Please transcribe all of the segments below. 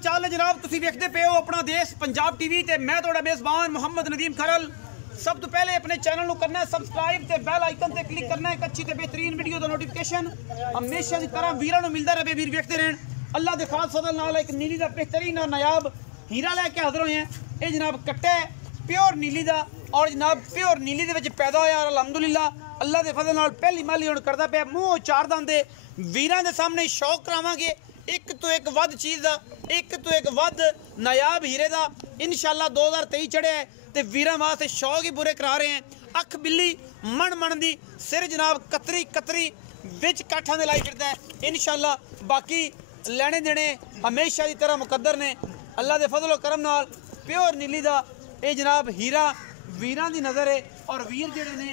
चाल है जनाब? तुसीं वेखदे पे हो अपना देश पंजाब टीवी ते मैं तुहाडा मेज़बान मुहम्मद नदीम खरल। सब तो पहले अपने चैनल को करना है सबसक्राइब ते बैल आइकन ते क्लिक करना है। एक अच्छी ते बेहतरीन वीडियो दा नोटिफिकेशन हमेशा की तरह वीरां नूं मिलदा रहे। वीर वेखदे रहन। अल्लाह दे खास फजल नाल एक नीली दा बेहतरीन और नायाब हीरा लैके हाज़र होए हैं। ये जनाब कट्टा है प्योर नीली दा और जनाब प्योर नीली दे विच पैदा होया। अलहमदुलिल्लाह अल्लाह दे फजल नाल पहली माली हुण करदा पिया। मूँह चार दंदे वीरां दे सामने शौक करावांगे एक तो एक वध चीज़ का, एक तो एक वध नायाब हीरे का। इंशाअल्लाह 2023 चढ़िया है तो वीरां वास्ते शौक ही पूरे करा रहे हैं। अख बिल्ली मन मन दी सिर जनाब कतरी कतरी विच काठा दे लाई फिरदा है। इंशाअल्लाह बाकी लैने देने हमेशा की तरह मुकद्दर ने। अल्लाह दे फजल और करम नाल प्योर नीली का ये जनाब हीरा वीरां दी नज़र है और वीर जिहड़े ने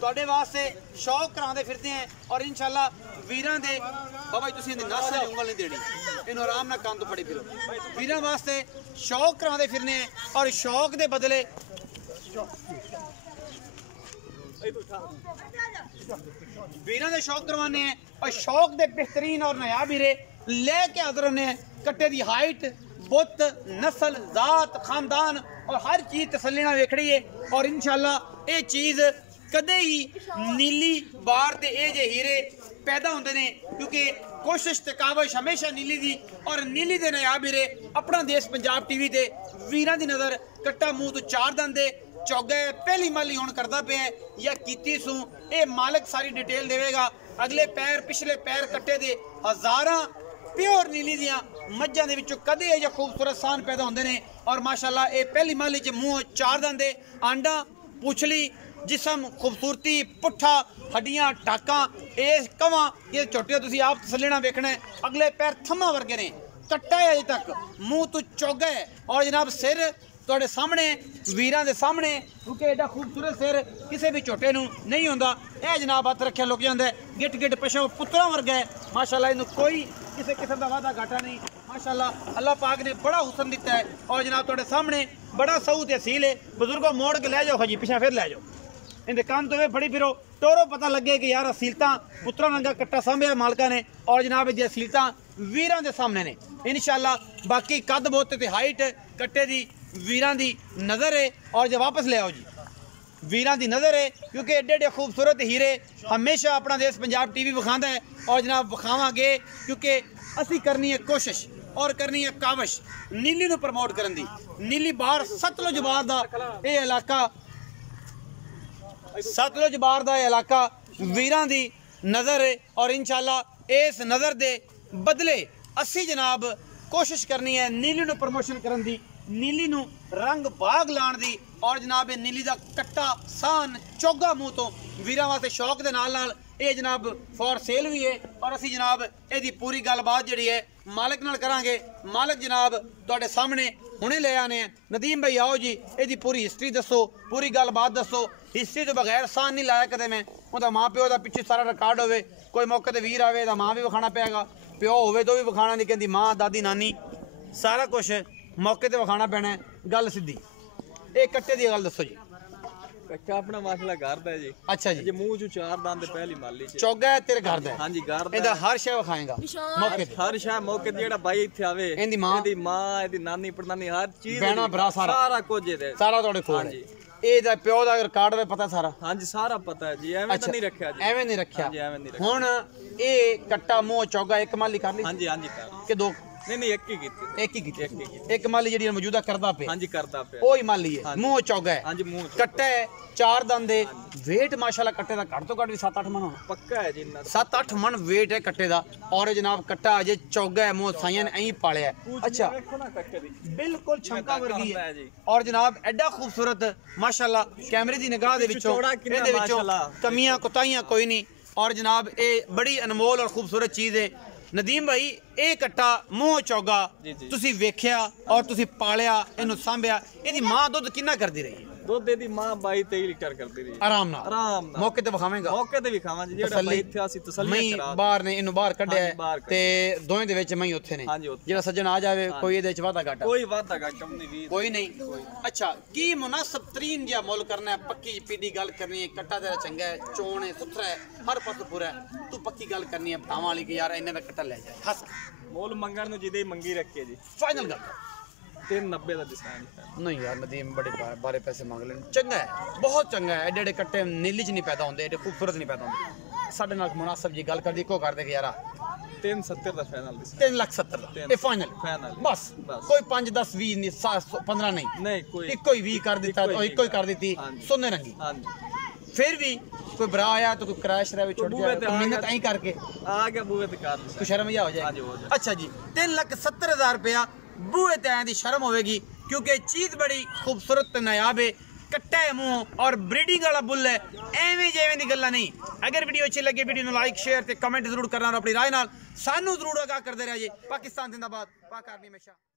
तुहाडे वास्ते शौक करांदे फिरदे हैं। और इंशाअल्लाह वीरां दे बाबा जी तुसीं नस नाल उंगल नहीं देनी, इन्हूं आराम नाल कंन तो फड़ी फिरो। वीरां वास्ते शौक करांदे फिरने और शौक दे बदले वीरां दे शौक करवाने हैं और शौक दे बेहतरीन और नायाब हीरे लेके हाज़र होने हैं। कट्टे दी हाइट बुत नस्ल जात खानदान और हर चीज़ तसल्ली नाल वेखड़ी है। और इंशाअल्लाह ये चीज़ कदे ही नीली बार ते ये जे हीरे पैदा होंदे ने क्योंकि कोशिश ते काविश हमेशा नीली दी और नीली दे नायाब हीरे अपना देश पंजाब टीवी ते वीरां दी नज़र। कट्टा मूँह तो चार दंदे चौगे पहली माली हुण करदा पिया या कीती सू ये मालिक सारी डिटेल देवेगा। अगले पैर पिछले पैर कट्टे दे हज़ारां प्योर नीली दियां मज्जां दे विचों कदे ये खूबसूरत सान पैदा होंदे ने। और माशाअल्लाह ये पहली माली च मूँह चार दंदे आंडा पुछली जिसम खूबसूरती पुट्ठा हड्डियां टाकां ये कवां ये छोटे तुसीं आप तसल्ली नाल वेखना है। अगले पैर थम्मा वर्गे ने कट्टा है अजे तक मूँह तो चौगा है और जनाब सिर तुहाडे सामने वीरां दे सामने क्योंकि एडा खूबसूरत सिर किसी भी छोटे नूं नहीं होंदा। यह जनाब हथ रखिया लुक जांदा है। गिट गिट पिछों पुत्तरां वर्गा है माशाअल्लाह। इन्हूं कोई किसी किस्म का वादा घाटा नहीं माशाअल्लाह। अल्लाह पाक ने बड़ा हुसन दिता है और जनाब तुहाडे सामने बड़ा सऊ ते असील है। बुजुर्गों मोड़ के लै जाओ खजी पिछा फिर लै जाओ इनके कान तो वे फड़ी फिरो टोरो पता लगे कि यार असीलता पुत्रा रंगा कट्टा सामभ्या मालका ने और जनाब ये असीलता वीरां दे सामने ने। इंशाअल्लाह बाकी कद बोते ते हाइट कट्टे दी वीरां दी नज़र है। और जब वापस ले आओ जी वीरां दी नज़र है क्योंकि एडे एडे खूबसूरत हीरे हमेशा अपना देश पंजाब टीवी विखांदा है और जनाब विखावांगे क्योंकि असी करनी है कोशिश और करनी है काविश नीली नूं प्रमोट करन दी। नीली बार सतलुज बार दा ये इलाका सतलुज बार दा इलाका वीरां दी नज़र है। और इंशाअल्लाह इस नज़र दे बदले असी जनाब कोशिश करनी है नीली नूं प्रमोशन करन दी, नीली नूं रंग बाग लाण दी। और जनाब नीली दा कट्टा सान चौगा मूँह तो वीरां वास्ते शौक दे नाल नाल ये जनाब फॉर सेल भी है। और असी जनाब ये पूरी गलबात जिहड़ी है मालिक नाल करांगे। मालिक जनाब तुहाडे सामने हुणे ले आने हैं। नदीम भाई आओ जी ये पूरी हिस्ट्री दसो पूरी गलबात दसो। हिस्ट्री तो बगैर सान नहीं लाया कदे मैं उहदा माँ प्यो का पिछे सारा रिकॉर्ड होवे कोई मौके ते वीर आवे माँ भी विखाना पेगा प्यो होवे तो भी विखाना नहीं कहती माँ दादी नानी सारा कुछ मौके ते विखाना पैना है। गल सीधी ये कट्टे दी गल दसो जी। कट्टा अपना माशाल्लाह घर दा है जी। अच्छा जी मुंह चो चार दंद पहली माली च चौगा है तेरे घर दा? हां जी घर दा। ਇਹਦਾ हर शय विखाएगा मौके ते हर शय मौके ते जेड़ा भाई इथे आवे ਇਹਦੀ मां ਇਹਦੀ नानी पड़नानी हर चीज बहना भरा सारा सारा कुछ ਇਹਦੇ सारा ਤੁਹਾਡੇ ਕੋਲ ਹੈ। ਇਹਦਾ ਪਿਓ ਦਾ ਰਿਕਾਰਡ ਵੇ ਪਤਾ ਸਾਰਾ? हां जी सारा पता है जी। ਐਵੇਂ ਤਾਂ ਨਹੀਂ ਰੱਖਿਆ ਜੀ। ਐਵੇਂ ਨਹੀਂ ਰੱਖਿਆ ਹਾਂਜੀ ਐਵੇਂ ਨਹੀਂ ਰੱਖਿਆ। ਹੁਣ ਇਹ ਕੱਟਾ ਮੂੰਹ ਚੌਗਾ ਇੱਕ ਮਾਲੀ ਕਰ ਲਈ? हां जी कर ਕਿ ਦੋ? नहीं नहीं एक ही कीती ਇੱਕ ਹੀ ਕੀਤੀ ਇੱਕ ਮਾਲੀ ਜਿਹੜੀ ਮੌਜੂਦਾ ਕਰਦਾ ਪਿਆ? हां जी करदा पे ਉਹੀ ਮਾਲੀ ਹੈ ਮੂੰਹ ਚੌਗਾ ਹੈ। हां जी मुंह ਕੱਟਾ ਹੈ ਚਾਰ ਦੰਦ ਹੈ। वेट माशाल्लाह कट्टे का घट तो घट भी 7-8 मन होना पक्का है जी। 7-8 मन वेट है कट्टे का। और जनाब कट्टा अजे चौगा है मोह साइयां ने ऐं पालिया है। अच्छा बिल्कुल छमका वर्गी है। और जनाब एडा खूबसूरत माशाल्लाह कैमरे की निगाह दे विचों इहदे विचों कमियां कोताहियां कोई नहीं। और जनाब ये बड़ी अनमोल और खूबसूरत चीज़ है। नदीम भाई ये कट्टा मूँह चौगा तुसी वेख्या और तुसी पालिया इनू सांभिया ਇਹਦੀ मां दुध किन्ना करती रही है? ਦੁੱਧ ਦੀ ਮਾਂ 22-23 ਲੀਟਰ ਕਰਦੀ ਰਹੀ ਆਰਾਮ ਨਾਲ ਆਰਾਮ ਨਾਲ ਮੌਕੇ ਤੇ ਵਿਖਾਵੇਂਗਾ ਮੌਕੇ ਤੇ ਵੀ ਖਾਵਾਂ ਜੀ ਜਿਹੜਾ ਭਾਈ ਇੱਥੇ ਅਸੀਂ ਤਸੱਲੀ ਮੈਂ ਕਰਾ ਬਾਹਰ ਨੇ ਇਹਨੂੰ ਬਾਹਰ ਕੱਢਿਆ ਹਾਂਜੀ, ਬਾਹਰ ਹੈ ਤੇ ਦੋਵੇਂ ਦੇ ਵਿੱਚ ਮੈਂ ਉੱਥੇ ਨੇ ਹਾਂਜੀ ਉੱਥੇ ਜਿਹੜਾ ਸੱਜਣ ਆ ਜਾਵੇ ਕੋਈ ਇਹਦੇ ਵਿੱਚ ਵਾਧਾ ਘਾਟਾ ਕੋਈ ਵਾਧਾ ਘਾਟਾ ਨਹੀਂ ਵੀ ਕੋਈ ਨਹੀਂ ਅੱਛਾ ਕੀ ਮੁਨਾਸਬ ਤਰੀਨ ਜਿਹਾ ਮੁੱਲ ਕਰਨਾ ਹੈ ਪੱਕੀ ਪੀਦੀ ਗੱਲ ਕਰਨੀ ਹੈ ਕੱਟਾ ਤੇਰਾ ਚੰਗਾ ਹੈ ਚੋਣ ਹੈ ਸੁਥਰਾ ਹੈ ਹਰ ਪਾਸੇ ਪੂਰਾ ਹੈ ਤੂੰ ਪੱਕੀ ਗੱਲ ਕਰਨੀ ਹੈ ਭਰਾਵਾਂ ਵਾਲੀ ਕਿ ਯਾਰ ਇਹਨਾਂ ਦਾ ਕੱਟਾ ਲੈ ਜਾ ਹੱਸ ਮੁੱਲ ਮੰਗਣ ਨੂੰ ਜਿਹਦੇ ਮੰਗੀ ਰੱਖੇ ਜੀ ਫਾਈਨਲ ਗੱਲ 390 ਦਾ ਦਿਸਾਂਗੇ ਨਹੀਂ ਯਾਰ ਨਦੀਮ ਬੜੇ ਬਾਰੇ ਪੈਸੇ ਮੰਗ ਲੈਣ ਚੰਗਾ ਹੈ ਬਹੁਤ ਚੰਗਾ ਹੈ ਐਡੇ ਐਡੇ ਕੱਟੇ ਨੀਲੀ ਚ ਨਹੀਂ ਪੈਦਾ ਹੁੰਦੇ ਐਡੇ ਖੂਬਸੂਰਤ ਨਹੀਂ ਪੈਦਾ ਹੁੰਦੇ ਸਾਡੇ ਨਾਲ ਮੁਨਾਸਬ ਜੀ ਗੱਲ ਕਰਦੀ ਇੱਕੋ ਕਰਦੇ ਕਿ ਯਾਰਾ 370 ਦਾ ਫਾਈਨਲ ਦਿਸਾਂ 3,70,000 ਦਾ ਇਹ ਫਾਈਨਲ ਫਾਈਨਲ ਬਸ ਕੋਈ 5 10 20 ਨਹੀਂ 15 ਨਹੀਂ ਨਹੀਂ ਕੋਈ ਇੱਕੋ ਹੀ 20 ਕਰ ਦਿੱਤਾ ਇੱਕੋ ਹੀ ਕਰ ਦਿੱਤੀ ਹਾਂਜੀ। ਸੋਨੇ ਰੰਗੀ ਹਾਂਜੀ ਫਿਰ ਵੀ ਕੋਈ ਭਰਾ ਆਇਆ ਤਾਂ ਕੋਈ ਕ੍ਰੈਸ਼ ਰਵੇ ਛੁੱਟ ਬੂਹੇ ਜਾਏ ਤੇ ਕੋਈ ਆ ਮਿਹਨਤ ਗਿਆ। ਐਂ ਕਰਕੇ ਆ ਗਿਆ ਬੂਹੇ ਤੇ ਕਰ ਕੋਈ ਸ਼ਰਮ ਜਾ ਹੋ ਜਾਏ ਹਾਂਜੀ, ਹੋ ਜਾਏ। ਅੱਛਾ ਜੀ 3,70,000 रुपया बूहे ते आने की शर्म होगी क्योंकि चीज बड़ी खूबसूरत नायाब है कट्टा है मुंह और ब्रीडिंग वाला बुल है एवें जेवें दी गल्ला नहीं अगर वीडियो अच्छी लगे वीडियो लाइक शेयर ते कमेंट जरूर करना और अपनी राय नाल सानू जरूर आगाह करते रहिए पाकिस्तान जिंदाबाद पाक आर्मी हमेशा